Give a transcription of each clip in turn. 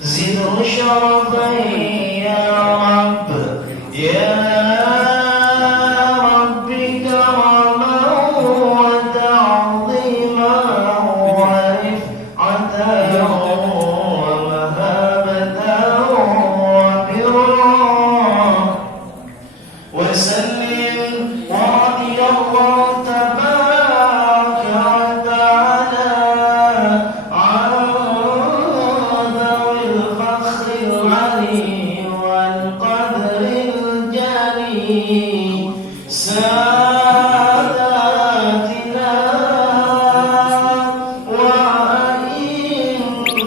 زد شرفا يا رب يا رب كرما وتعظيما ورفعة ومهابة وبرا وسلم ورضي الله تبارك وتعالى عن ذوي الفخر العلي والقدر الجليل ساداتنا وأئمتنا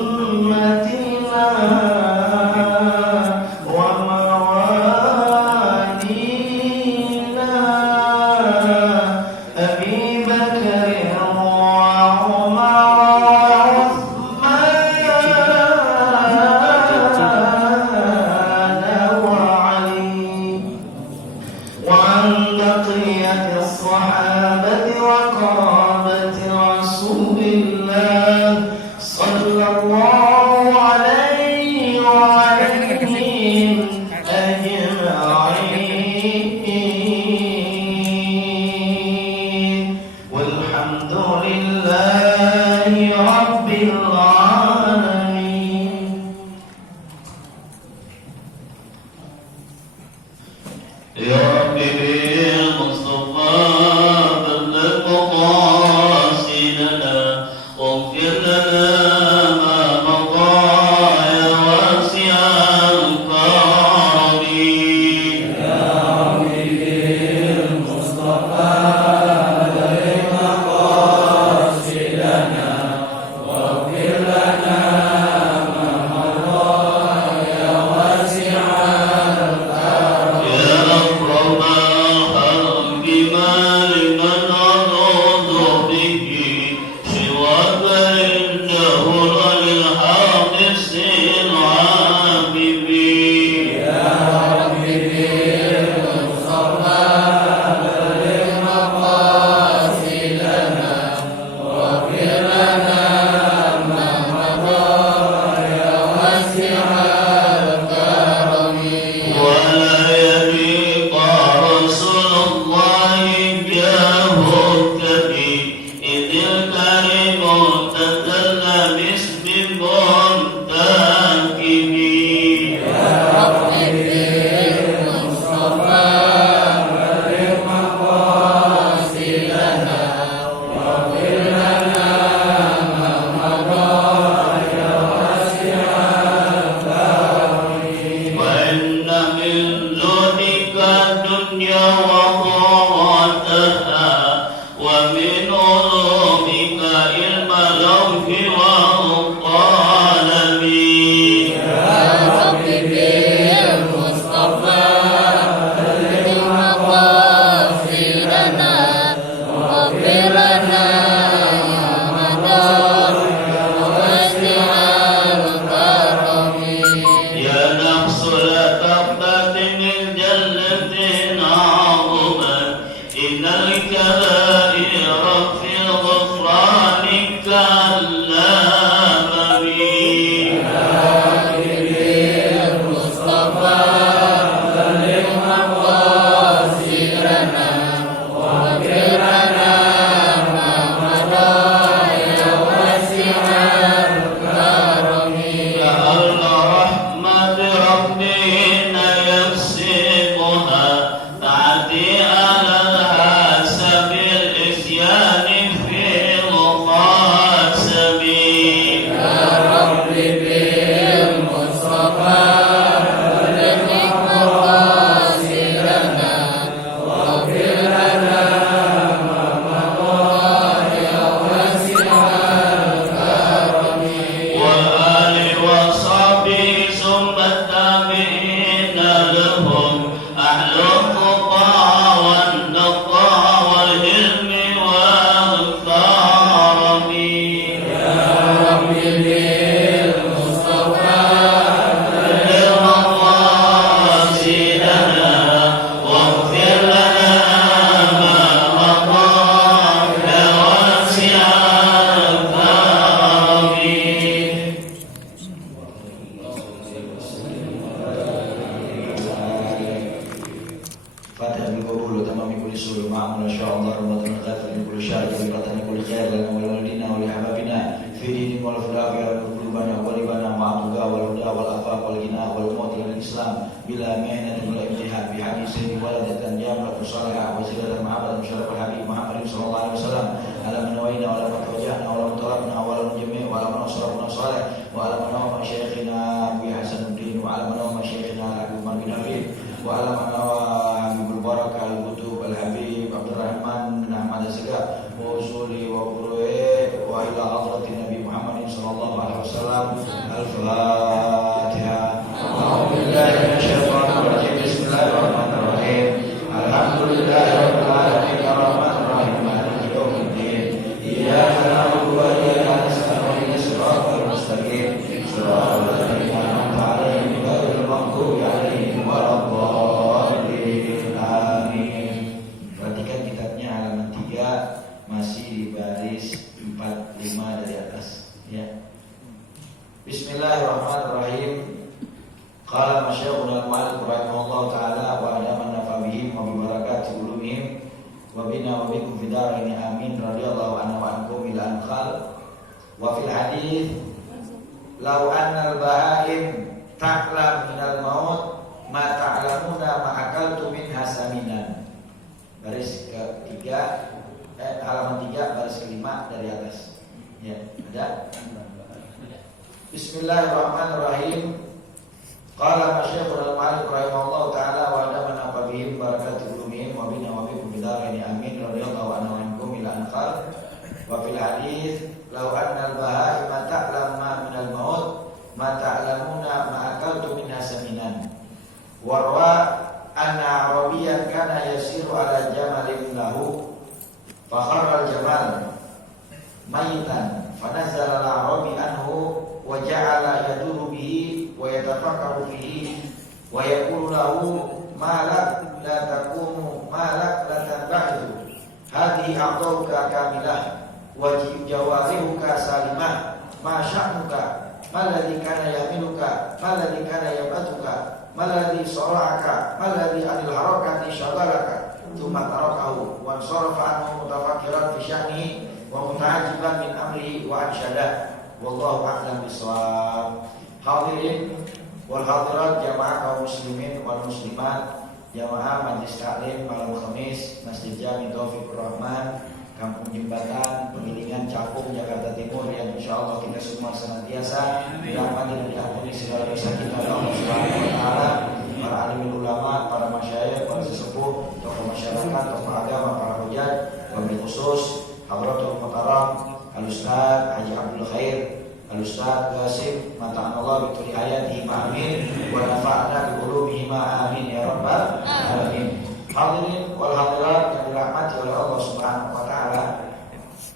الدين ولا في الآخرة قلوبنا وقلبنا وعبدك والهدى والعفاف والغنى والموت والإسلام بلا مهنة ولا امتحان بحديث ولدة جامعة صالحة وزيادة محمد مشرف الحبيب محمد صلى الله عليه وسلم على من نوينا وعلى من توجهنا وعلى من طلبنا وعلى من جميع وعلى من أصرفنا صالح وعلى من نوى شيخنا أبي حسن الدين وعلى من نوى شيخنا أبي عمر بن عبيد وعلى من نوى حبيب البركة الكتب الحبيب عبد الرحمن بن أحمد السقاف وأصولي وقروئه وإلى حضرة النبي محمد صلى الله عليه وسلم. الفاتحة. أعوذ بالله من الشيطان الرجيم. بسم الله الرحمن الرحيم. الحمد لله رب العالمين الرحمن الرحيم مالك يوم الدين إياك نعبد وإياك نستعين اهدنا الصراط المستقيم صراط الذين أنعمت عليهم غير المغضوب عليهم ولا الضالين. Amin. Perhatikan kitabnya halaman 3 masih di baris 45 dari atas ya. Bismillahirrahmanirrahim. Qala masyayikhuna al-mu'allif rahimahullah ta'ala wa adaman nafa bihim wa bi barakati ulumihim wa bina wa bikum fi darini amin radhiyallahu anhu wa ankum ila anqal wa fil hadits law anna al-baha'im ta'lam min al-maut ma ta'lamuna ma akaltu min hasaminan. Baris ketiga halaman 3 baris kelima dari atas ya, ada. Bismillahirrahmanirrahim. Qala masyayikhul al-ma'alif rahimahullah ta'ala wa adaman apa bihim barakati ulumihim wa bina wa bikum bidarini amin radhiyallahu anhu ankum ila anqal wa fil hadits law anna al-baha'ima ta'lam ma min al-maut ma ta'lamuna ma akaltu min hasaminan wa rawa anna arabiyyan kana yasiru ala jamalin lahu fa kharra al-jamal mayitan fa nazzala al-arabi anhu wa ja'ala yaduru bihi wa yatafakkaru fihi wa yaqulu lahu ma lak la taqumu ma lak la tanba'u hadhihi a'dauka kamilah wa jawarihuka salimah ma sya'nuka ma alladhi kana yamiluka ma alladhi kana yabatuka ma alladhi sara'aka ma alladhi anil harakati shagalaka thumma tarakahu wa sarafa anhu mutafakkiran fi sya'nihi wa muta'ajiban min amrihi wa ansyada. Wallahu a'lam bishawab. Hadirin wal hadirat jamaah kaum muslimin wal muslimat, jamaah majlis taklim malam Khamis Masjid Jami Taufikur Rahman, Kampung Jembatan, Pengilingan, Cakung, Jakarta Timur, yang insyaallah kita semua senantiasa dirahmati dan diampuni segala dosa kita oleh Allah Subhanahu wa taala, para alim ulama, para masyayikh, para sesepuh, tokoh masyarakat, tokoh agama, para hujat, wabil khusus Hadratul Muhtaram Al-Ustaz Haji Abdul Khair Al-Ustaz Qasim mata'anallah bituli hayatihi ma'amin wa nafa'na bi ulumihi ma'amin ya rabbal alamin. Hadirin wal hadirat yang dirahmati oleh Allah Subhanahu wa taala,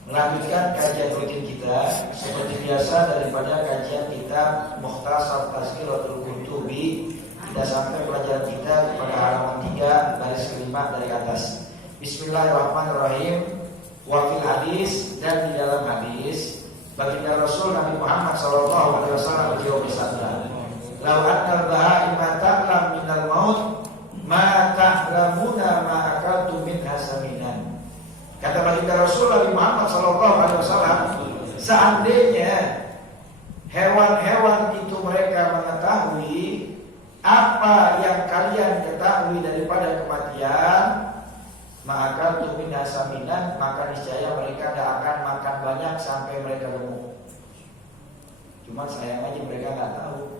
melanjutkan kajian rutin kita seperti biasa daripada kajian kitab Mukhtasar Tazkiratul Qurtubi. Kita sampai pelajaran kita pada halaman 3 baris kelima dari atas. Bismillahirrahmanirrahim. Wa fil hadis, dan di dalam hadis baginda Rasul Nabi Muhammad sallallahu alaihi wasallam beliau bersabda, "Law anna al-baha'ima ta'lam min al-maut ma ta'lamuna ma akaltu min hasaminan." Kata baginda Rasul Nabi Muhammad sallallahu alaihi wasallam, seandainya hewan-hewan itu mereka mengetahui apa yang kalian ketahui daripada kematian, maka tumin hasaminan, maka niscaya mereka tidak akan makan banyak sampai mereka gemuk. Cuma sayang aja mereka nggak tahu.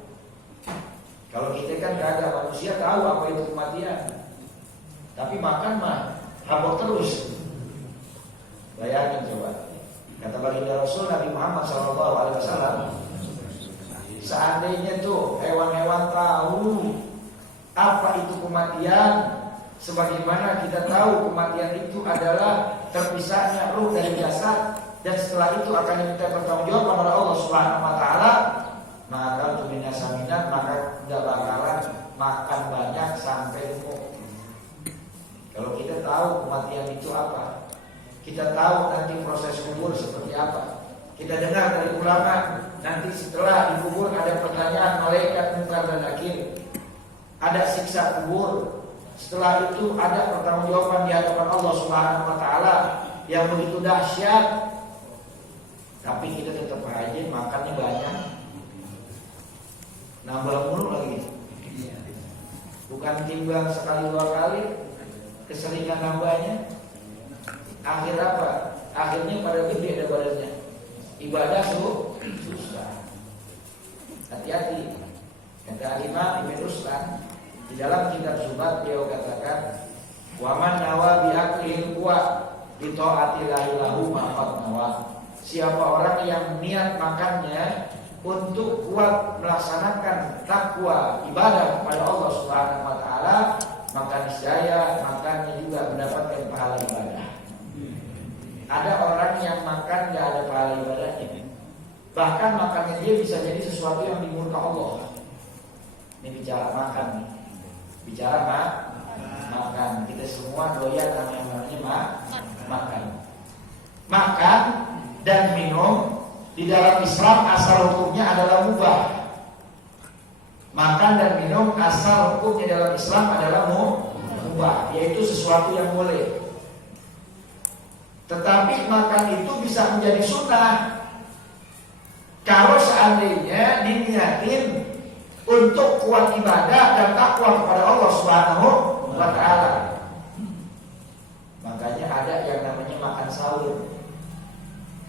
Kalau kita kan nggak ada, manusia tahu apa itu kematian, tapi makan mah habok terus. Bayangin coba. Kata baginda Rasul Nabi Muhammad SAW, seandainya tuh hewan-hewan tahu apa itu kematian, sebagaimana kita tahu kematian itu adalah terpisahnya ruh dari jasad, dan setelah itu akan diminta pertanggungjawab kepada Allah Subhanahu wa taala, maka untuk minasaminan, maka tidak bakalan makan banyak sampai gemuk. Kalau kita tahu kematian itu apa, kita tahu nanti proses kubur seperti apa, kita dengar dari ulama nanti setelah dikubur ada pertanyaan malaikat munkar dan nakir, ada siksa kubur. Setelah itu ada pertanggungjawaban di hadapan Allah Subhanahu wa taala yang begitu dahsyat. Tapi kita tetap rajin, makannya banyak, nambah mulu lagi. Bukan timbang sekali dua kali, keseringan nambahnya. Akhir apa? Akhirnya pada gede ada badannya. Ibadah susah. Hati-hati. Kata Imam Ibn Ruslan di dalam kitab Zubat, beliau katakan, waman nawa bi'aklihil kuat bita'atillahi lahu ma'afat nawa. Siapa orang yang niat makannya untuk kuat melaksanakan takwa ibadah kepada Allah Subhanahu wa taala, maka niscaya makannya juga mendapatkan pahala ibadah. Ada orang yang makan gak ada pahala ibadahnya. Bahkan makannya dia bisa jadi sesuatu yang dimurka Allah. Ini bicara makan nih. Bicara makan. Kita semua doyan namanya makan. Makan dan minum di dalam Islam asal hukumnya adalah mubah. Makan dan minum asal hukumnya dalam Islam adalah mubah, yaitu sesuatu yang boleh. Tetapi makan itu bisa menjadi sunnah kalau seandainya diniatin untuk kuat ibadah dan takwa kepada Allah Subhanahu wa taala. Makanya ada yang namanya makan sahur.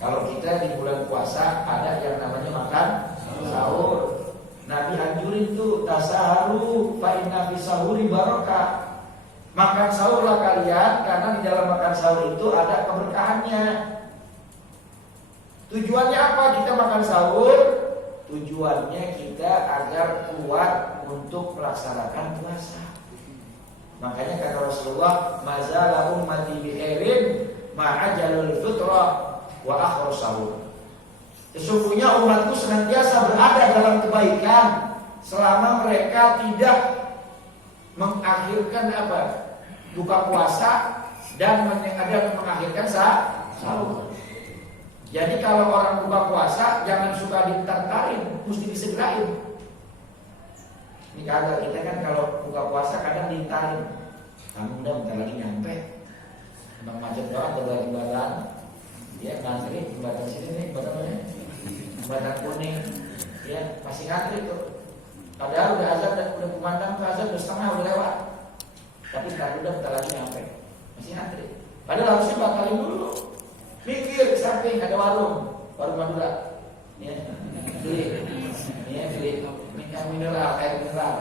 Kalau kita di bulan puasa ada yang namanya makan sahur. Nabi anjurin tuh tasaharu fa inna fi sahuri barakah. Makan sahurlah kalian karena di dalam makan sahur itu ada keberkahannya. Tujuannya apa kita makan sahur? Tujuannya kita agar kuat untuk melaksanakan puasa. Makanya kata Rasulullah, mazala ummati bi khairin ma'ajalul fitrah wa akhir sahur. Sesungguhnya umatku senantiasa berada dalam kebaikan selama mereka tidak mengakhirkan buka puasa dan mengakhirkan sahur. Jadi kalau orang buka puasa jangan suka ditantarin, mesti disegerain. Ini kagak, kita kan kalau buka puasa kadang ditantarin. Kamu udah bentar lagi nyampe. Emang macet banget dari badan. Ya ngantri jembatan sini nih, jembatan kuning. Ya masih ngantri tuh. Padahal udah azan, udah kumandang ke azan, udah setengah udah lewat. Tapi ntar udah bentar lagi nyampe, masih ngantri. Padahal harusnya batalin dulu. Mikir di samping ada warung Madura. Ya, beli mineral, air mineral.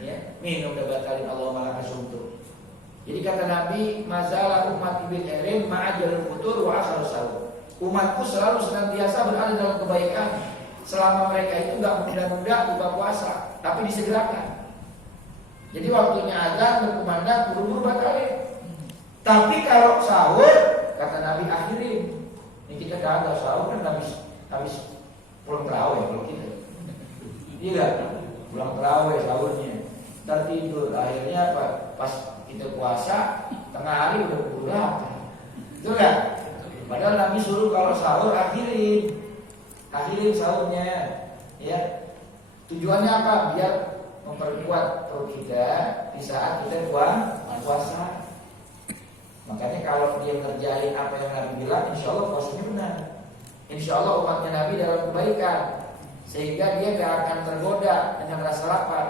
Ya, minum udah batalin Allah malah kasumtu. Jadi kata Nabi, masalah umat bil khairin ma'ajalul futur wa akhir sahur. Umatku selalu senantiasa berada dalam kebaikan selama mereka itu enggak menunda-nunda buka puasa, tapi disegerakan. Jadi waktunya azan berkumandang buru-buru batalin. Tapi kalau sahur kata Nabi akhirin. Ini kita kagak sahur kan habis pulang terawih kalau kita. Iya, pulang terawih sahurnya. Ntar tidur, akhirnya apa? Pas kita puasa tengah hari udah pulang. Betul kan? Padahal Nabi suruh kalau sahur akhirin sahurnya. Ya. Tujuannya apa? Biar memperkuat perut kita di saat kita puasa. Makanya kalau dia ngerjain apa yang Nabi bilang, insya Allah puasanya benar. Insya Allah umatnya Nabi dalam kebaikan, sehingga dia gak akan tergoda dengan rasa lapar.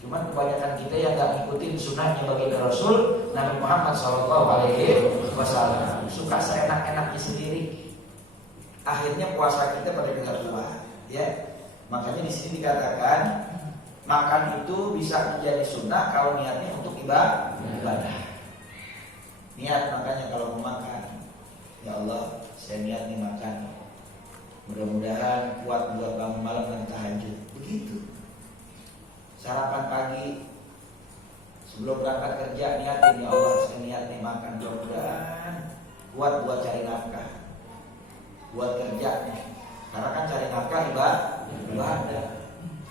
Cuman kebanyakan kita yang gak ngikutin sunnahnya baginda Rasul Nabi Muhammad SAW, suka seenak-enaknya sendiri. Akhirnya puasa kita pada tidak kuat. Ya, makanya di sini dikatakan makan itu bisa menjadi sunnah kalau niatnya untuk ibadah. Niat makanya kalau mau makan, ya Allah, saya niat nih makan. Mudah-mudahan kuat buat bangun malam dan tahajud. Begitu. Sarapan pagi sebelum berangkat kerja niatin, ya Allah, saya niat nih makan. Mudah-mudahan kuat buat cari nafkah, buat kerja nih. Karena kan cari nafkah ibadah.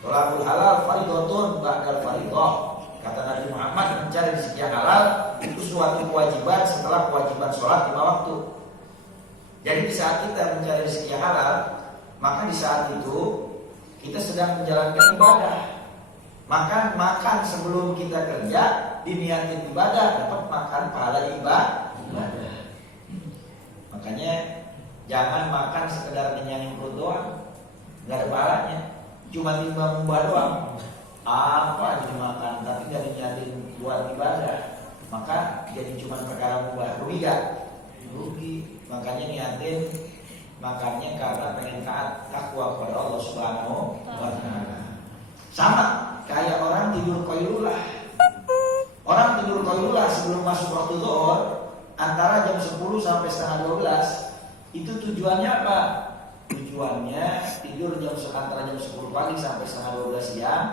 Tolakul halal faridotun ba'dal faridoh. Kata Nabi Muhammad, mencari rezeki yang halal itu suatu kewajiban setelah kewajiban sholat 5 waktu. Jadi di saat kita mencari rezeki yang halal, maka di saat itu kita sedang menjalankan ibadah. Maka makan sebelum kita kerja, diniatin ibadah, dapat makan pahala ibadah. Makanya Jangan makan sekedar kenyangin perut doang, nggak ada pahalanya. Cuma timbang mbah doang. Apa aja dimakan, tapi nggak niatin buat ibadah, maka jadi cuma perkara mubah. Rugi gak? Rugi. Makanya niatin makannya karena pengen taat takwa kepada Allah Subhanahu wa Ta'ala. Sama kayak orang tidur qailulah. Orang tidur qailulah sebelum masuk waktu zuhur antara jam 10 sampai setengah 12. Itu tujuannya apa? Tujuannya tidur antara jam 10 pagi sampai setengah 12 siang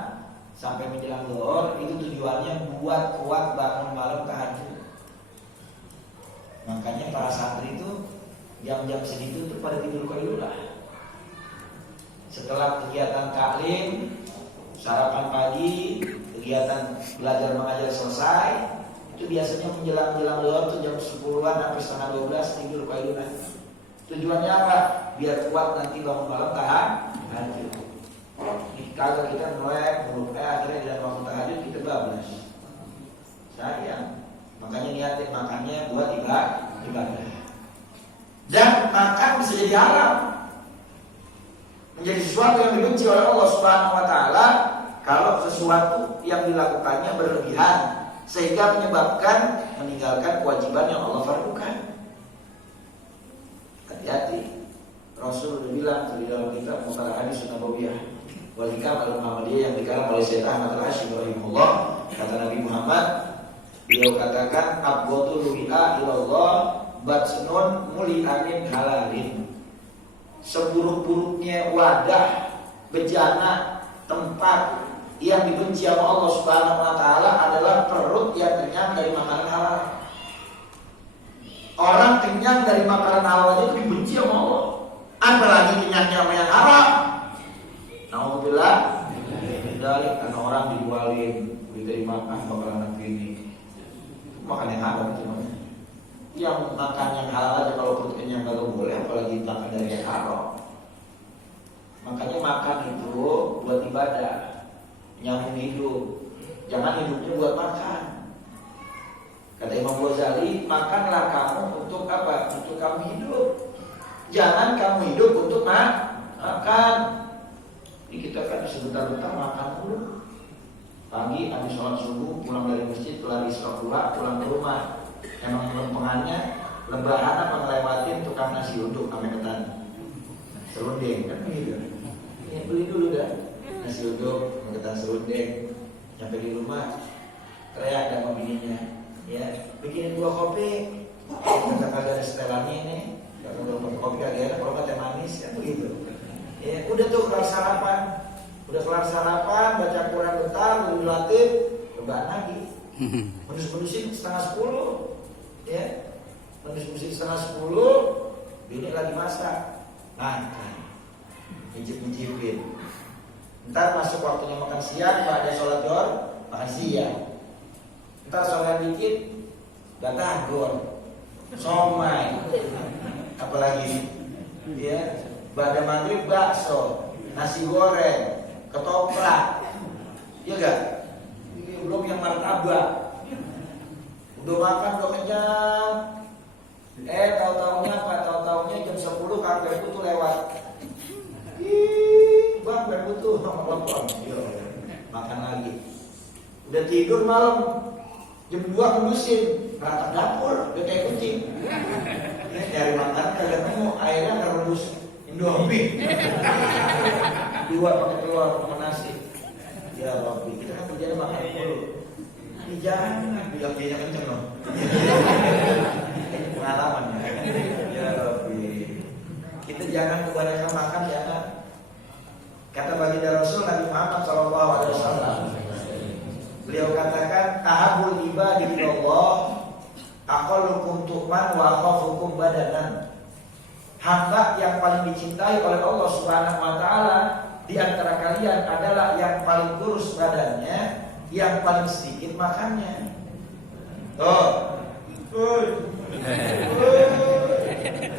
sampai menjelang zuhur. Itu tujuannya buat kuat bangun malam tahajud. Makanya para santri itu jam-jam segitu tuh pada tidur qailulah. Setelah kegiatan taklim, sarapan pagi, kegiatan belajar mengajar selesai, itu biasanya menjelang zuhur tuh jam 10-an sampai setengah 12 tidur qailulah. Tujuannya apa? Biar kuat nanti bangun malam tahajud. Kalau kita melek, akhirnya di dalam waktu tahajud kita bablas. Sayang. Makanya niatin makannya buat ibadah. Dan makan bisa jadi haram, menjadi sesuatu yang dibenci oleh Allah Subhanahu wa Ta'ala kalau sesuatu yang dilakukannya berlebihan sehingga menyebabkan meninggalkan kewajiban yang Allah fardukan. Hati-hati. Rasul sudah bilang di dalam kitab Mustalah Hadis Nabawiyah wal Hikam al-Muhammadiyah yang dikarang oleh Syekh Ahmad Al-Hashimi rahimahullah, kata Nabi Muhammad, beliau katakan abghadul wi'a ilallah batnun muli'amin halalin. Seburuk-buruknya wadah, bejana, tempat yang dibenci oleh Allah Subhanahu wa Ta'ala adalah perut yang kenyang dari makanan halal. Orang kenyang dari makanan halal aja itu dibenci sama Allah, apalagi kenyangnya sama yang haram. Alhamdulillah, dari karena orang dijualin, diterima bakal anak ini makan yang haram itu. Yang makan yang halal aja kalau perut kenyang gak boleh, apalagi makan dari yang haram. Makanya makan itu buat ibadah, nyambung hidup. Jangan hidupnya buat makan. Kata Imam Ghazali, makanlah kamu untuk apa? Untuk kamu hidup. Jangan kamu hidup untuk makan. Ini kita kan sebentar-bentar makan dulu. Pagi habis sholat subuh, pulang dari masjid, pulang isra pulang ke rumah. Emang lempengannya lebaran apa ngelewatin tukang nasi uduk sama ketan serundeng kan begitu. Ya beli dulu dah nasi uduk sama ketan serundeng. Sampai di rumah teriak sama bininya, ya bikinin 2 kopi. Kita kagak ada setelannya ini. Kalau udah kopi kagak ada, kalau teh manis kan begitu. Ya udah tuh kelar sarapan. Udah kelar sarapan, baca Quran bentar, lalu latih, lebaran lagi. Menus-menusin setengah 10. Ya, menus-menusin setengah 10, bini lagi masak. Nah, ngicip-ngicipin. Ntar masuk waktunya makan siang, Pak ada sholat zuhur, makan siang. Ntar sholat dikit, batagor, somai, apalagi, ya, pada maghrib bakso, nasi goreng, ketoprak, ya gak? Belum yang martabak. Udah makan, udah kenyang. Tahu-taunya apa? Tahu-taunya jam 10 karpet tuh lewat. Bang, karpet tuh sama telepon. Makan lagi. Udah tidur malam. Jam 2 ngedusin. Rata dapur, udah kayak kucing. Nyari makan kagak nemu, akhirnya ngerebus Indomie. 2 pakai telur sama nasi. Ya Rabbi, kita kan kerjanya makan dulu. Jangan bilang dia kenceng loh. Pengalaman ya Rabbi. Kita jangan kebanyakan makan, jangan. Kata baginda Rasul Nabi Muhammad SAW, beliau katakan ahabul ibadi ilallah aqallukum tu'man wa akhafukum badanan. Hamba yang paling dicintai oleh Allah Subhanahu wa Ta'ala di antara kalian adalah yang paling kurus badannya, yang paling sedikit makannya.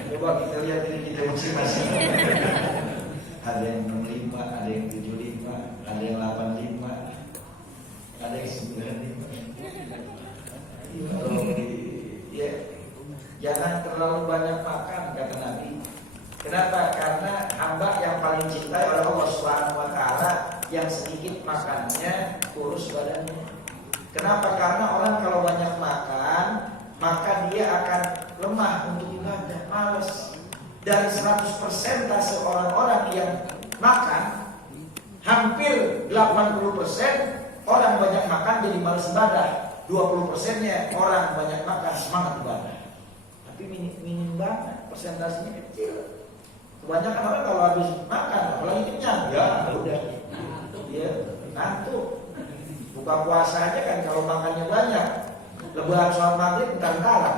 Coba kita lihat diri kita masing-masing. Ada yang 65, ada yang 75, ada yang 85, ada yang 95. Ya, jangan terlalu banyak makan kata Nabi. kata Allah Subhanahu wa taala, yang sedikit makannya kurus badannya. Kenapa? Karena orang kalau banyak makan, maka dia akan lemah untuk ibadah, malas. Dari 100% persentase orang-orang yang makan, hampir 80% orang banyak makan jadi malas ibadah. 20%-nya orang banyak makan semangat ibadah. Tapi minim banget, persentasenya kecil. Kebanyakan orang kalau habis makan, apalagi kenyang, ya udah, ya ngantuk. Buka puasa aja kan kalau makannya banyak, lebaran sholat maghrib entar-entaran.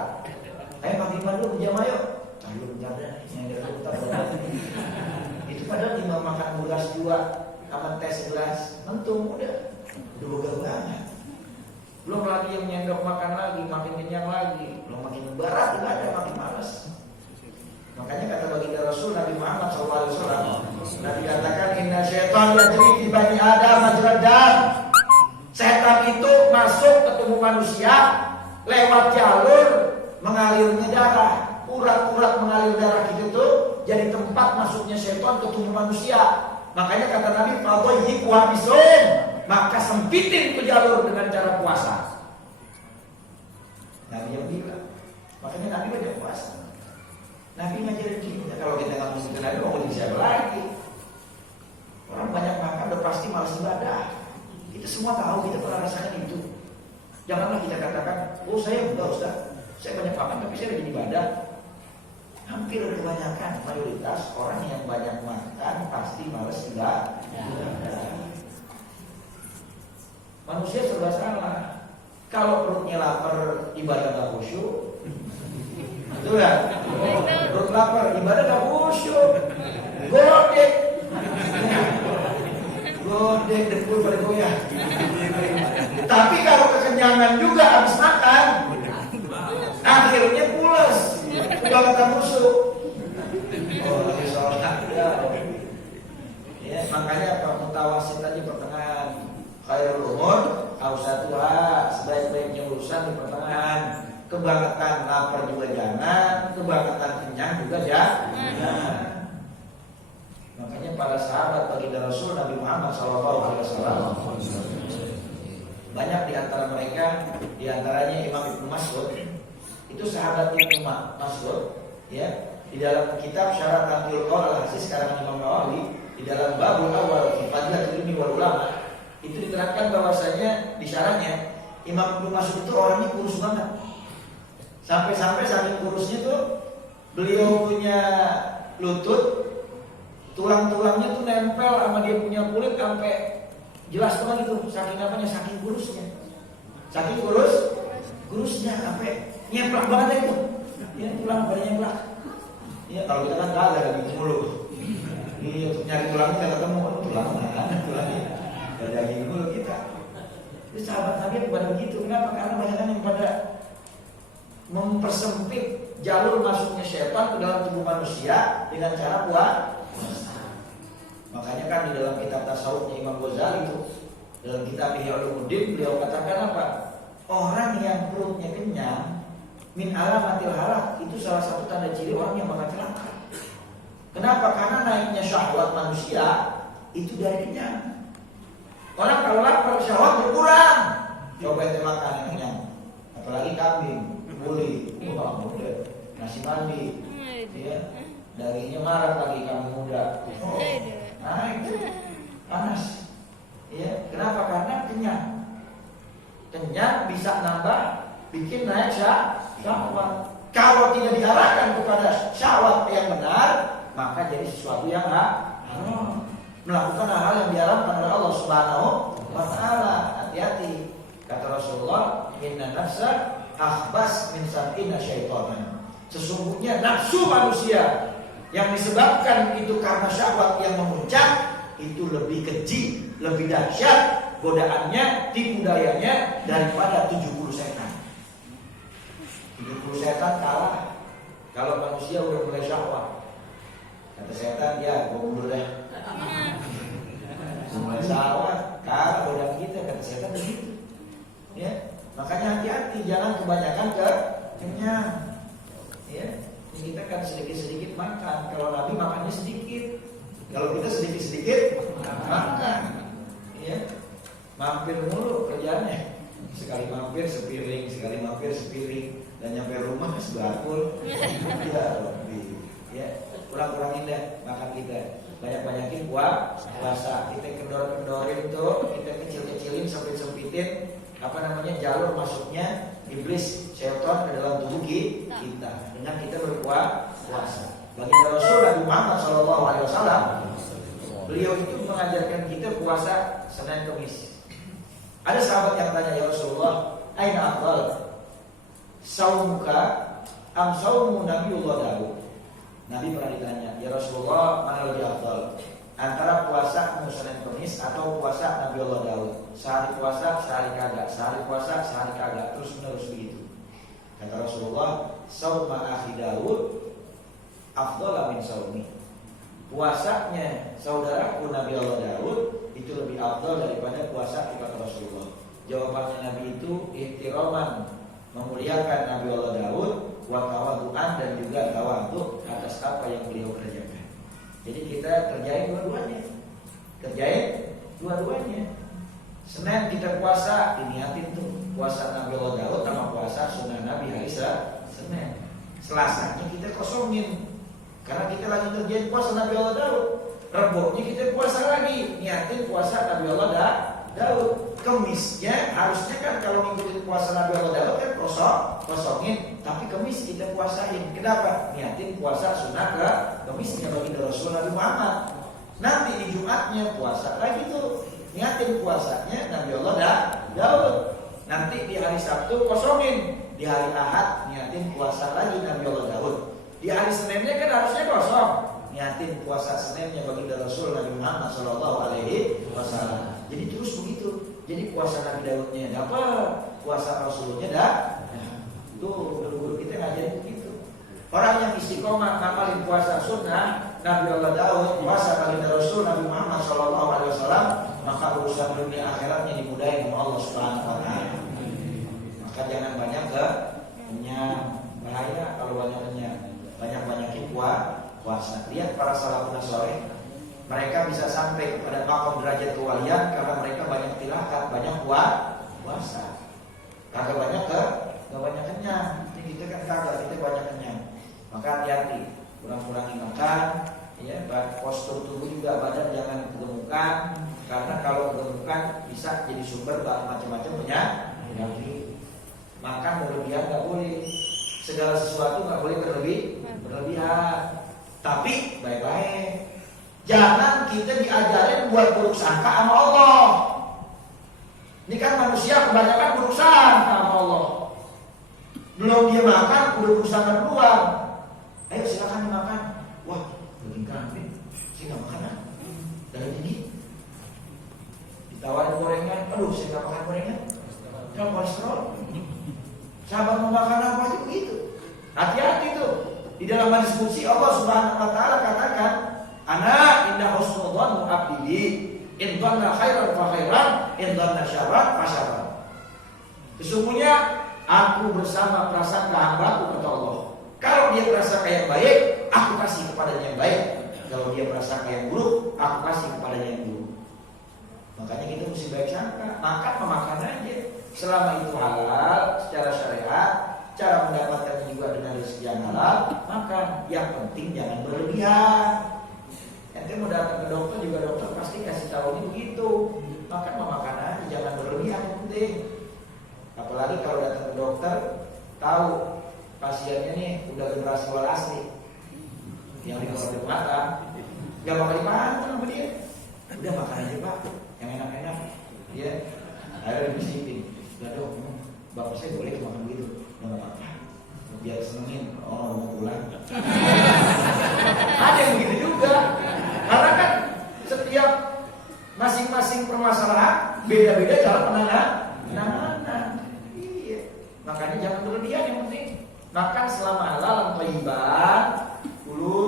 Ayo maghrib dulu jam ayo. Ayo jalan, yang dia itu padahal tinggal makan beras 2 sama teh segelas, mentung udah begal banget. Belum lagi yang nyenggak makan lagi, makin kenyang lagi, belum makin berat ibadah, makin malas. Makanya kata baginda Rasul Nabi Muhammad SAW, Nabi katakan inna syaitan yajri fi bani Adam majrad dam. Setan itu masuk ke tubuh manusia lewat jalur mengalirnya darah. Urat-urat mengalir darah itu tuh jadi tempat masuknya setan ke tubuh manusia. Makanya kata Nabi, fadhayyiqu habisun, maka sempitin ke jalur dengan cara puasa. Nabi yang bilang, makanya Nabi banyak puasa. Nabi ngajarin kita, kalau kita nggak mesti Nabi, mau jadi siapa lagi? Orang banyak makan udah pasti malas ibadah. Kita semua tahu, kita pernah rasakan itu. Janganlah kita katakan, oh saya enggak Ustaz, saya banyak makan tapi saya rajin ibadah. Hampir kebanyakan mayoritas orang yang banyak makan pasti malas ibadah. Manusia serba salah. Kalau perutnya lapar, ibadah gak khusyuk. Betul kan? Perut lapar, ibadah gak khusyuk. Godek, dengkul pada goyah. Tapi kalau kekenyangan juga habis makan, akhirnya pulas. Udah kata musuh. Oh, lagi sholat ya, makanya apa? Mutawasit aja pertengahan. Khairul umur awsatuha, sebaik-baiknya urusan di pertengahan. Kebangetan lapar juga jangan, kebangetan kenyang juga jangan. Makanya para sahabat baginda Rasul Nabi Muhammad SAW, banyak di antara mereka, di antaranya Imam Ibnu Mas'ud. Itu sahabat Ibnu Mas'ud, ya, di dalam kitab Syarah Tanqil Qaul Al-Hasis karangan Imam Nawawi, di dalam babul awal Fadilatul Ilmi wal Ulama, itu diterangkan bahwasanya di syarahnya Imam Ibnu Mas'ud itu orangnya kurus banget. Sampai-sampai saking kurusnya tuh beliau punya lutut, tulang-tulangnya tuh nempel sama dia punya kulit sampai jelas banget itu. Saking apanya? Saking kurusnya. Saking kurusnya sampai nyemplak banget itu. Ya tulang pada nyemplak. Ya kalau kita kan gak ada gitu mulu. Iya, nyari tulangnya gak ketemu, tulangnya. Ada daging mulu kita. Itu sahabat Nabi pada begitu. Kenapa? Karena banyak yang pada mempersempit jalur masuknya setan ke dalam tubuh manusia dengan cara puasa. Makanya kan di dalam kitab tasawufnya Imam Ghazali itu, dalam kitab Ihya Ulumuddin, beliau katakan apa? Orang yang perutnya kenyang, min alamatil halak, itu salah satu tanda ciri orang yang bakal celaka. Kenapa? Karena naiknya syahwat manusia itu dari kenyang. Orang kalau lapar syahwat berkurang. Coba itu makan yang kenyang, apalagi kambing, buli, nasi mandi, ya, dagingnya marah lagi kambing muda. Oh, naik, panas. Ya, kenapa? Karena kenyang. Kenyang bisa nambah, bikin naik syahwat. Kalau tidak diarahkan kepada syahwat yang benar, maka jadi sesuatu yang haram. Melakukan hal yang diharamkan oleh Allah Subhanahu wa taala. Hati-hati. Kata Rasulullah, inna nafsa akhbas min sab'ina syaitanan. Sesungguhnya nafsu manusia yang disebabkan itu karena syahwat yang memuncak itu lebih keji, lebih dahsyat godaannya, tipu dayanya daripada 70 setan. 70 setan kalah kalau manusia udah mulai syahwat. Kata setan, ya gua mundur deh. Mulai syahwat kalah godaan kita, kata setan begitu. Ya, makanya hati-hati, jangan kebanyakan kenyang. Ya, kita kan sedikit-sedikit makan. Kalau Nabi makannya sedikit, Kalau kita sedikit-sedikit makan, ya, mampir mulu kerjaannya. Sekali mampir sepiring, sekali mampir sepiring, dan nyampe rumah sebakul. Ya, kurang-kurangin deh makan kita. Banyak-banyakin puasa. Kita kendor-kendorin tuh, kita kecil-kecilin, sempit-sempitin jalur masuknya iblis, syaitan ke dalam tubuh kita dengan kita berpuasa. Baginda Rasul Nabi Muhammad SAW, beliau itu mengajarkan kita puasa Senin Kamis. Ada sahabat yang tanya, ya Rasulullah, aina afdal, saumuka am saumu Nabiullah Daud? Nabi pernah ditanya, ya Rasulullah, mana lebih afdal, antara puasa Senin Kamis atau puasa Nabiullah Daud? Sehari puasa, sehari kagak, sehari puasa, sehari kagak, terus menerus begitu. Kata Rasulullah, sauma akhi Daud afdal min saumi. Puasanya saudaraku Nabi Allah Daud itu lebih afdal daripada puasa kita Rasulullah. Jawabannya Nabi itu ihtiraman, memuliakan Nabi Allah Daud, wa tawadu'an, dan juga tawadhu atas apa yang beliau kerjakan. Jadi kita kerjain dua-duanya. Senin kita puasa, diniatin tuh puasa Nabi Allah Daud sama puasa sunnah Nabi hari Senin. Selasanya kita kosongin karena kita lagi kerjain puasa Nabi Allah Daud. Reboknya kita puasa lagi, niatin puasa Nabi Allah Daud. Kemisnya harusnya kan kalau ngikutin puasa Nabi Allah Daud kan kosongin, tapi kemis kita puasain. Kenapa? Niatin puasa sunnah kemisnya bagi Rasul Nabi Muhammad. Nanti di Jumatnya puasa lagi tuh, niatin puasanya Nabi Allah Daud. Nanti di hari Sabtu kosongin, di hari Ahad niatin puasa lagi Nabi Allah Daud. Di hari Seninnya kan harusnya kosong, niatin puasa Seninnya bagi Rasul Nabi Muhammad SAW. Jadi terus begitu. Jadi puasa Nabi Daudnya dapat, puasa Rasulnya tuh guru-guru kita ngajarin begitu. Orang yang istiqomah ngamalin puasa sunnah Nabi Allah Daud, puasa baginda Rasul Nabi Muhammad SAW, maka urusan dunia akhiratnya dimudahin oleh Allah Subhanahu wa taala. Maka jangan banyak kenyang, bahaya kalau banyak kenyang. Banyak-banyakin puasa. Lihat para salafun saleh, mereka bisa sampai kepada maqam derajat kewalian karena mereka banyak tilakat, banyak puasa. Kagak banyak kenyang. Ini kita kan kagak, kita banyak kenyang. Maka hati-hati, kurang-kurangi makan, ya, postur tubuh juga badan jangan kegemukan, karena kalau kegemukan bisa jadi sumber macam-macam penyakit. Makan berlebihan nggak boleh, segala sesuatu nggak boleh berlebihan, tapi baik-baik. Jangan kita diajarin buat buruk sangka sama Allah. Ini kan manusia kebanyakan buruk sangka sama Allah. Belum dia makan udah buruk sangka duluan. Ayo silakan dimakan. Wah, daging kambing, saya nggak makan ah. Dari ini ditawarin gorengan, aduh saya nggak makan gorengan, nggak kolesterol. Sahabat mau makan apa aja begitu. Hati-hati tuh. Di dalam diskusi Allah Subhanahu wa taala katakan, ana inna husnudzan abdi in dhanna khairan fa khairan, in dhanna syarran fa syarran. Sesungguhnya aku bersama prasangka hambaku, kata Allah. Kalau dia prasangka yang baik, aku kasih kepadanya yang baik. Kalau dia prasangka yang buruk, aku kasih kepadanya yang buruk. Makanya kita mesti baik sangka. Makan aja. Selama itu halal secara syariat, cara mendapatkannya juga dengan rezeki yang halal, maka yang penting jangan berlebihan. Nanti mau datang ke dokter juga dokter pasti kasih tahu ini begitu. Makan aja, jangan berlebihan, yang penting. Apalagi kalau datang ke dokter tahu pasiennya nih udah generasi wal asli, yang di bawah mata, gak bakal dipaham sama dia. Udah makan aja pak, yang enak-enak, ya. Akhirnya dibisikin, udah dok, bapak saya boleh makan gitu, nggak apa-apa, biar senengin orang mau pulang. Ada yang begitu juga, karena kan setiap masing-masing permasalahan beda-beda cara penanganan. Iya, makanya jangan berlebihan, yang penting makan selama halal dan thayyiban. Kulu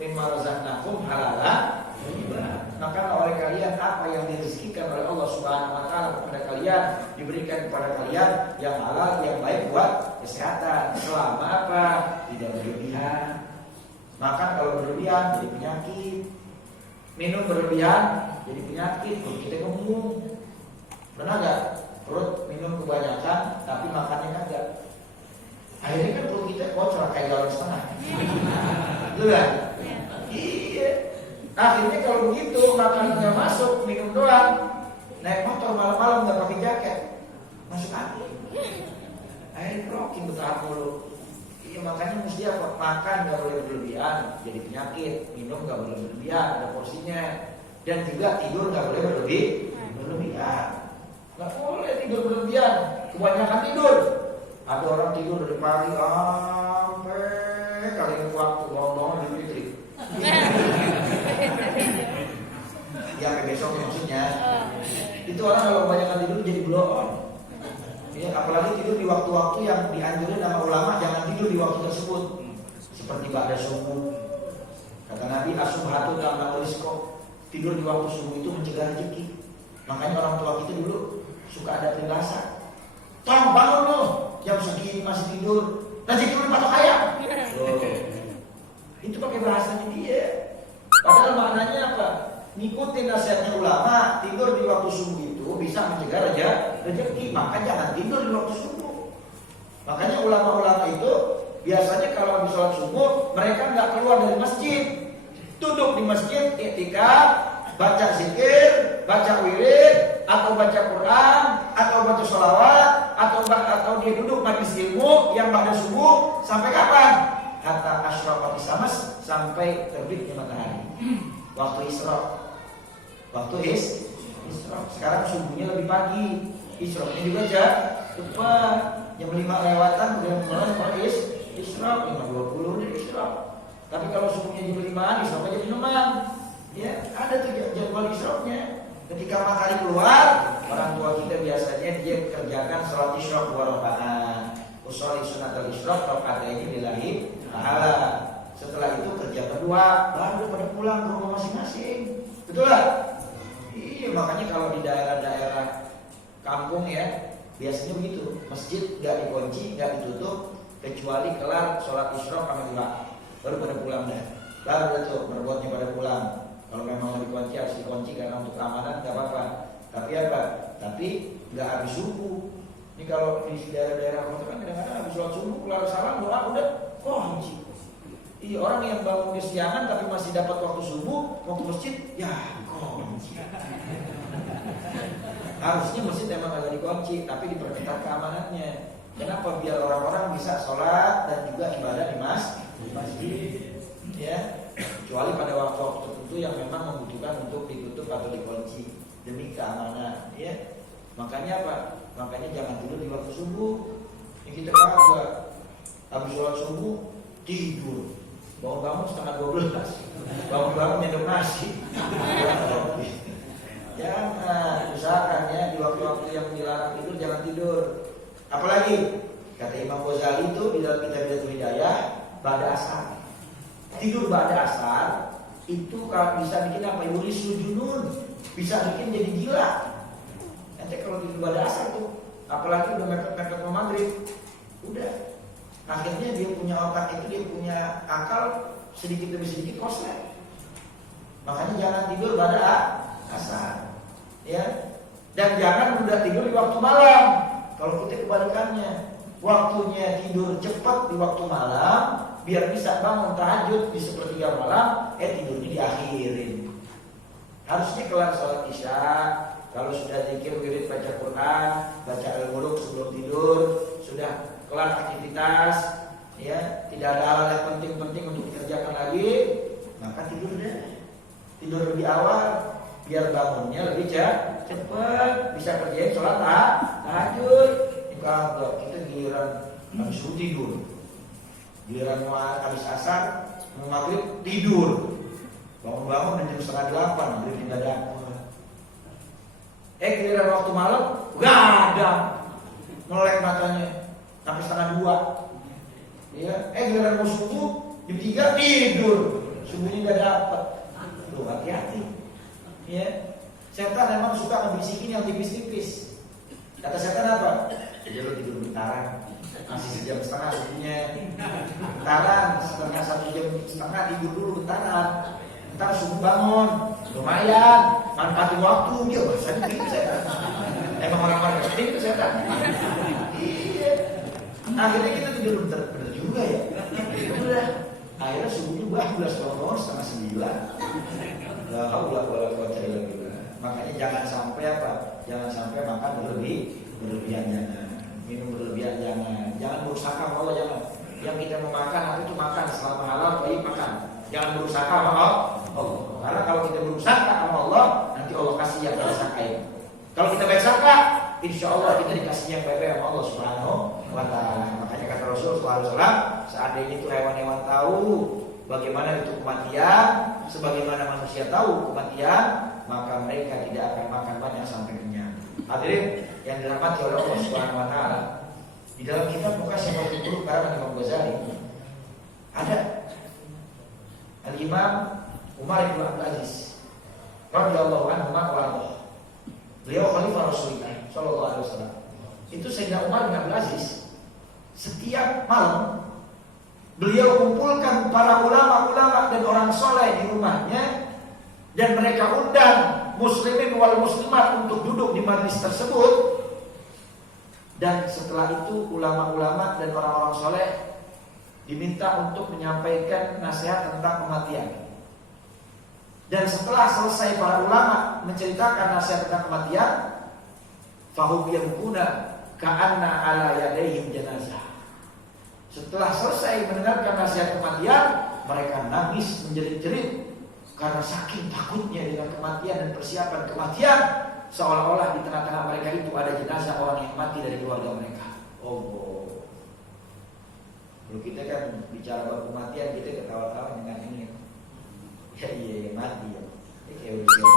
mimma razaqnakum halalan thayyiban. Makan oleh kalian apa yang direzekikan oleh Allah Subhanahu wa taala kepada kalian, diberikan kepada kalian yang halal, yang baik buat kesehatan. Selama apa? Tidak berlebihan. Makan kalau berlebihan jadi penyakit. minum berlebihan jadi penyakit, perut kita kembung. Pernah nggak perut minum kebanyakan tapi makannya kagak? Akhirnya kan perut kita bocor kayak galon setengah. Betul kan? Iya. Akhirnya kalau begitu makanan nggak masuk, minum doang, naik motor malam-malam nggak pakai jaket, masuk angin. Akhirnya brokin bertahan mulu. Iya, makanya mesti apa? Makan nggak boleh berlebihan, jadi penyakit. Minum nggak boleh berlebihan, ada porsinya. Dan juga tidur nggak boleh berlebihan. Nggak boleh tidur berlebihan, kebanyakan tidur. Ada orang tidur dari pagi sampai kali ini waktu ngomong di Fitri. Ya sampai besok maksudnya. Itu orang kalau kebanyakan tidur jadi blow on. Ya, apalagi tidur di waktu-waktu yang dianjurin sama ulama jangan tidur di waktu tersebut. Seperti ba'da subuh. Kata Nabi as-subhatu tamla'ul rizqa. Tidur di waktu subuh itu mencegah rezeki. Makanya orang tua kita dulu suka ada peribahasa. Tolong bangun loh, jam segini masih tidur. Rezeki lu dipatok ayam. Itu pakai bahasanya dia. Padahal maknanya apa? Ngikutin nasihatnya ulama, tidur di waktu subuh itu bisa mencegah rezeki. Maka jangan tidur di waktu subuh. Makanya ulama-ulama itu biasanya kalau habis sholat subuh mereka nggak keluar dari masjid, duduk di masjid, iktikaf, baca zikir, baca wirid, atau baca Quran, atau baca sholawat, atau dia duduk majlis ilmu yang pada subuh sampai kapan? Hatta asyraqatis syams, sampai terbitnya matahari. Waktu isra. Waktu isra. Sekarang subuhnya lebih pagi. Isra-nya juga cepat. Jam 5 lewatan udah mulai isra, 5:20 udah isra. Tapi kalau subuhnya jam 5-an, isra jam 6-an. Ya, ada tuh jadwal isra-nya. Ketika matahari keluar, orang tua kita biasanya dia kerjakan sholat isra 2 rakaat. Usolli sunatul isra rakaataini lillahi ta'ala. Setelah itu kerja kedua, baru pada pulang ke rumah masing-masing. Betul lah? Iya, makanya kalau di daerah-daerah kampung ya, biasanya begitu. Masjid nggak dikunci, nggak ditutup, kecuali kelar sholat isra kami pulang. Baru pada pulang dah. Baru itu berbuatnya pada pulang. Kalau memang mau dikunci harus dikunci karena untuk keamanan nggak apa-apa. Tapi apa? Tapi nggak habis subuh. Ini kalau di daerah-daerah kota kan kadang-kadang habis sholat subuh, kelar salam doa udah kunci. Iya, orang yang bangun kesiangan tapi masih dapat waktu subuh, waktu masjid, ya kunci. Harusnya masjid memang agak dikunci, tapi diperketat keamanannya. Kenapa? Biar orang-orang bisa sholat dan juga ibadah di masjid. Ya, kecuali pada waktu-waktu tertentu yang memang membutuhkan untuk ditutup atau dikunci demi keamanan. Ya, makanya apa? Makanya jangan tidur di waktu subuh. Ini kita kagak habis sholat subuh tidur. Bangun-bangun setengah 12. Bangun-bangun minum nasi. Jangan, usahakan ya di waktu-waktu yang dilarang tidur jangan tidur. Apalagi kata Imam Ghazali itu di dalam kitab Bidatul Hidayah, ba'da asar. Tidur ba'da asar itu kalau bisa bikin apa? Yulisul junun, bisa bikin jadi gila. Nanti kalau tidur ba'da asar tuh, apalagi udah mepet-mepet mau maghrib, udah. Akhirnya dia punya otak itu, dia punya akal sedikit demi sedikit koslet. Makanya jangan tidur pada asar, ya. Dan jangan mudah tidur di waktu malam. Kalau kita kebalikannya, waktunya tidur cepat di waktu malam, biar bisa bangun tahajud di sepertiga malam, tidurnya diakhirin. Harusnya kelar sholat isya, kalau sudah zikir, wirid, baca Quran, baca al-muluk sebelum tidur, sudah kelar aktivitas, ya, tidak ada hal yang penting-penting untuk dikerjakan lagi, maka tidur deh. Tidur lebih awal, biar bangunnya lebih cepat, bisa kerjain sholat tahajud. Kalau kita giliran habis subuh tidur, giliran mau habis asar, mau maghrib tidur, bangun-bangun jam 7:30, maghrib tidak ada. Giliran waktu malam, gak ada, melek matanya sampai 1:30. Ya, giliran mau subuh jam 3 tidur, subuhnya gak dapat. Loh, hati-hati. Ya, setan memang suka ngebisikin yang tipis-tipis. Kata setan apa? Jadi lo tidur bentaran, masih sejam setengah subuhnya. Bentaran, setengah 1 jam setengah tidur dulu bentaran. Ntar subuh bangun, lumayan, manfaatin waktu dia bahasanya gitu setan. Emang orang-orang seperti itu setan. Iya. Akhirnya kita tidur bener juga ya. Udah. Akhirnya subuhnya bablas bangun setengah 9. La haula wala quwata illa billah. Makanya jangan sampai apa? Jangan sampai makan berlebihan jangan. Minum berlebihan jangan berusaha Allah jangan. Yang kita mau makan apa itu makan selama halal baik makan. Jangan berusaha sama Allah. Karena kalau kita berusaha sama Allah, nanti Allah kasih yang kita sangkain. Kalau kita baik sangka, insya Allah kita dikasih yang baik sama Allah Subhanahu wa Ta'ala. Makanya kata Rasul SAW, seandainya itu hewan-hewan tahu bagaimana itu kematian, sebagaimana manusia tahu kematian, maka mereka tidak akan makan banyak sampai kenyang. Hadirin yang dirahmati oleh Allah Subhanahu wa Ta'ala, di dalam kitab Muqasyaf al-Qulub karangan Imam Ghazali ada Al-Imam Umar bin Abdul Aziz radhiyallahu anhu wa beliau khalifah Rasulullah sallallahu alaihi wasallam. Itu Sayyidina Umar bin Abdul Aziz setiap malam beliau kumpulkan para ulama-ulama dan orang soleh di rumahnya dan mereka undang muslimin wal muslimat untuk duduk di majlis tersebut. Dan setelah itu ulama-ulama dan orang-orang soleh diminta untuk menyampaikan nasihat tentang kematian. Dan setelah selesai para ulama menceritakan nasihat tentang kematian, fahum yamkuna ka'anna ala yadayhim janazah. Setelah selesai mendengarkan nasihat kematian, mereka nangis menjerit-jerit karena saking takutnya dengan kematian dan persiapan kematian, seolah-olah di tengah-tengah mereka itu ada jenazah orang yang mati dari keluarga mereka. Oh. Kalau kita kan bicara bab kematian, kita ketawa-tawa dengan ini. Ya iya mati ya. Ini kayak udah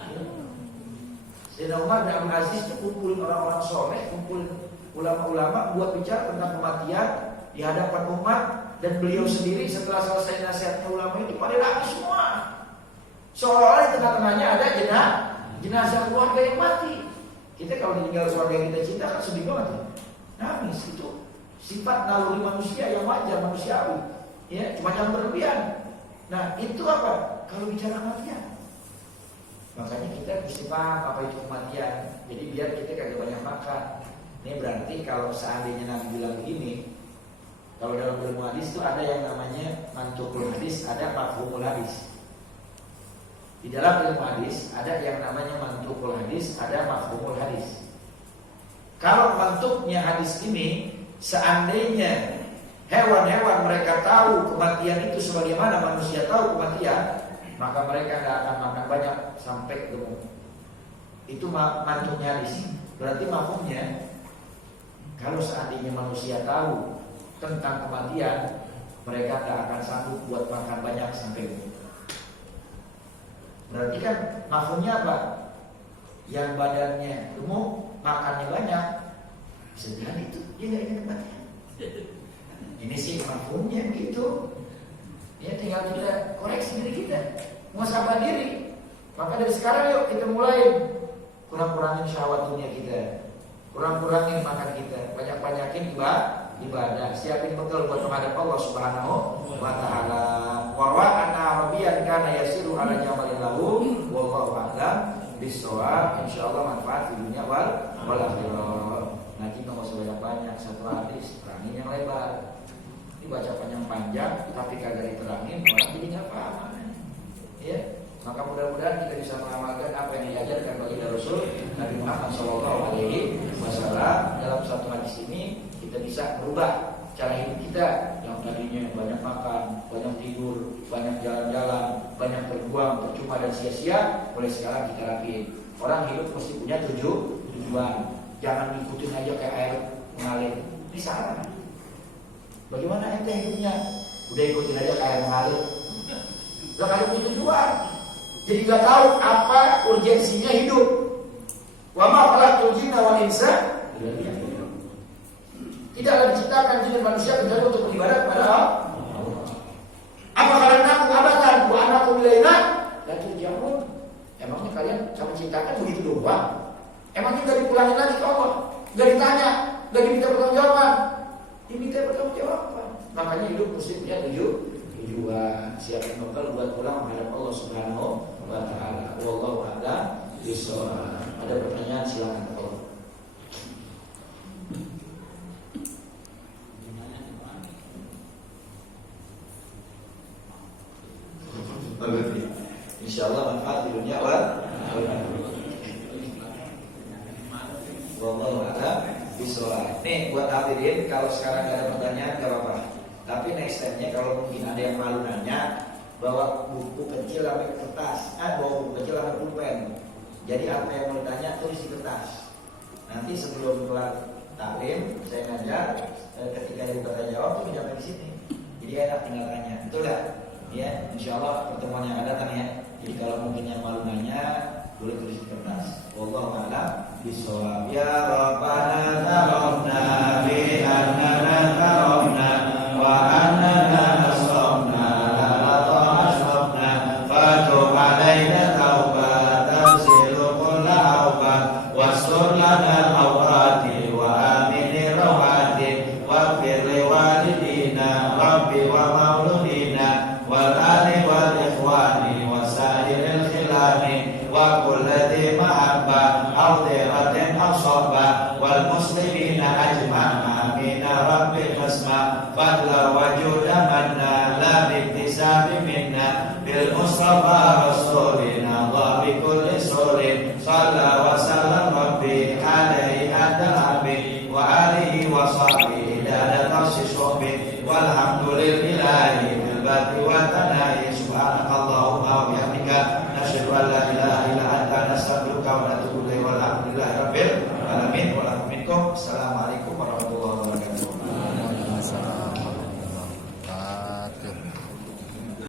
aja. Sayyidina Umar bin Abdul Aziz itu kumpulin orang-orang soleh, kumpulin ulama-ulama buat bicara tentang kematian di hadapan umat, dan beliau sendiri setelah selesai nasihatnya ulama itu pada nangis semua. Seolah-olah di tengah-tengahnya ada jenazah keluarga yang mati. Kita kalau ditinggal keluarga yang kita cinta kan sedih banget ya. Nangis itu sifat naluri manusia yang wajar, manusiawi. Ya, cuma jangan berlebihan. Nah, itu apa? Kalau bicara kematian. Makanya kita mesti paham apa itu kematian. Jadi biar kita kagak banyak makan. Ini berarti kalau seandainya Nabi bilang begini, kalau dalam ilmu hadis itu ada yang namanya mantukul hadis, ada mafhumul hadis. Di dalam ilmu hadis ada yang namanya mantukul hadis, ada mafhumul hadis. Kalau mantuknya hadis ini, seandainya hewan-hewan mereka tahu kematian itu sebagaimana manusia tahu kematian, maka mereka tidak akan makan banyak sampai gemuk. Itu mantuknya hadis. Berarti mafhumnya, kalau seandainya manusia tahu tentang kematian, mereka tidak akan sanggup buat makan banyak sampai gemuk. Berarti kan mafhumnya apa? Yang badannya gemuk, makannya banyak, bisa jadi itu dia nggak ingin kematian. Ini sih mafhumnya gitu. Ya tinggal kita koreksi diri kita, muhasabah diri. Maka dari sekarang yuk kita mulai kurang-kurangin syahwat dunia kita, kurang-kurangin makan kita, banyak-banyakin ibadah, siapin bekal buat menghadap Allah Subhanahu wa Ta'ala. Wa anna rabbiyan kana yasiru ala jamalin lahu wallahu a'lam bissawab. Insyaallah manfaat di dunia wal akhirah. Nanti enggak usah banyak-banyak, satu hadis terangin yang lebar. Ini baca panjang-panjang tapi kagak diterangin, orang jadi enggak paham. Ya, maka mudah-mudahan kita bisa mengamalkan apa yang diajarkan oleh Rasul Nabi Muhammad SAW. Dalam satu hadis ini kita bisa merubah cara hidup kita yang tadinya banyak makan, banyak tidur, banyak jalan-jalan, banyak berjuang, percuma dan sia-sia. Mulai sekarang kita lakuin. Orang hidup mesti punya tujuan. Jangan ngikutin aja kayak air mengalir. Ini salah. Bagaimana ente hidupnya? Udah ikutin aja kayak air mengalir. Udah kagak punya tujuan. Jadi gak tahu apa urgensinya hidup. Wa ma khalaqtul jinna wal insa tidaklah diciptakan jin dan manusia kecuali untuk beribadah kepada Allah. Apa khalaqnakum abadan wa annakum ilaina la turja'un? Emangnya kalian sama ciptakan begitu doang? Emangnya enggak dipulangin lagi ke Allah? Enggak ditanya, enggak diminta pertanggungjawaban. Diminta pertanggungjawaban. Makanya hidup mesti punya tujuan. Siapkan bekal buat pulang menghadap Allah Subhanahu wa taala. Wallahu a'lam bishawab. Ada pertanyaan silakan Pak. Insyaallah manfaat di dunia wal akhirat. Wallahu a'lam bishawab. Nih buat hadirin, kalau sekarang nggak ada pertanyaan nggak apa-apa. Tapi next time-nya kalau mungkin ada yang malu nanya, bawa buku kecil sampai kertas, bawa buku kecil sampai pulpen. Jadi apa yang mau ditanya tulis di kertas. Nanti sebelum kelar taklim saya ngajar, ketika ada tanya jawab tuh sampai di sini. Jadi enak tinggal tanya, betul nggak? Ya, insyaallah pertemuan yang akan datang ya. Jadi kalau mungkin yang malu nanya, boleh tulis di kertas. Wallahu a'lam bishawab. Ya Rabbana tarafna bi annana tarafna wa annana asrafna la ta'asrafna fatub alaina taubatan silu kulla awbat wastur lana awrati wa amini rawati wa firli walidina rabbi wa mauludina wal ali wal ikhwani wa sairil khilani wa kulladhi mahabba awdiratin awsobba wal muslimina ajma'na mina rabbi hasma fadla wajuda manna la biktisabi minna bil mustafa rasulina Allah bi kulli surin salla wa sallam rabbi alaihi adal abid wa alihi wa sahbihi dada tafsi sohbi walhamdulillahi bil bati wa tanahi subhanakallahumma wa bihamdika nasyhadu an la ilaha illa anta nastaghfiruka wa natubu ilaik.